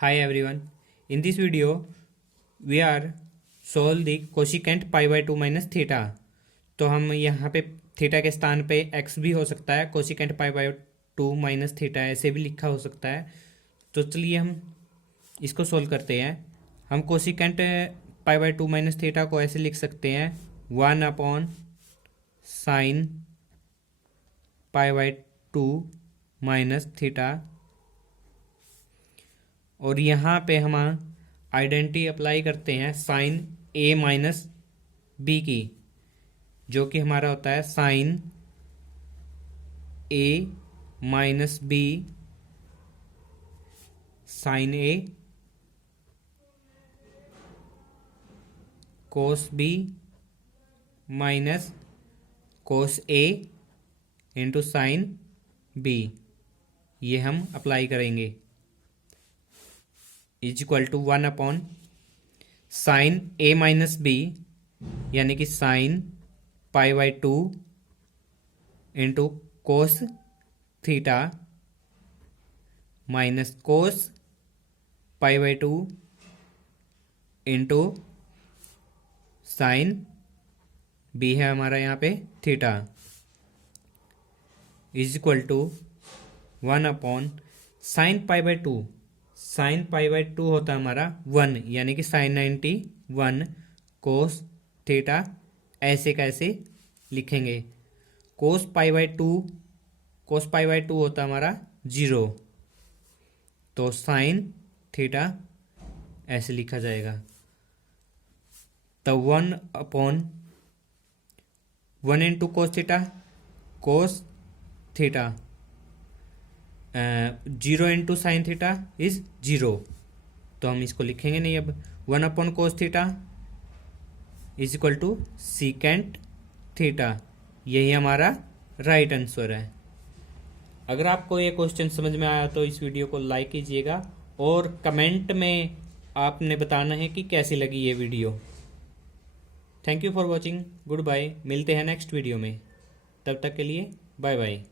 Hi everyone. In this video, we are solve the cosecant pi by 2 minus theta. तो हम यहाँ पे theta के स्थान पे x भी हो सकता है, cosecant pi by 2 minus theta ऐसे भी लिखा हो सकता है। तो चलिए हम इसको सोल्व करते हैं। हम cosecant pi by 2 minus theta को ऐसे लिख सकते हैं 1 upon sine pi by 2 minus theta. और यहाँ पे हम आइडेंटिटी अप्लाई करते हैं साइन ए माइनस बी की, जो कि हमारा होता है sine A minus B sine A cos B minus cos A into sine B. ये हम अप्लाई करेंगे is equal to 1 upon sine A minus B यानी कि sine pi by 2 into cos theta minus cos pi by 2 into sine B है हमारा यहाँ पे theta is equal to 1 upon sine pi by 2। Sine pi by 2 होता है हमारा 1 यानी कि साइन 91 कोस थीटा ऐसे कैसे लिखेंगे। कोस पाई बाई 2 होता है हमारा 0, तो साइन थीटा ऐसे लिखा जाएगा। तो 1 upon 1 into cos theta 0 into sine theta is 0, तो हम इसको लिखेंगे नहीं। अब 1 upon cos theta is equal to secant theta, यही हमारा राइट आंसर है। अगर आपको ये क्वेश्चन समझ में आया तो इस वीडियो को लाइक कीजिएगा और कमेंट में आपने बताना है कि कैसी लगी ये वीडियो। Thank you for watching, good bye. मिलते हैं नेक्स्ट वीडियो में, तब तक के लिए बाय बाय।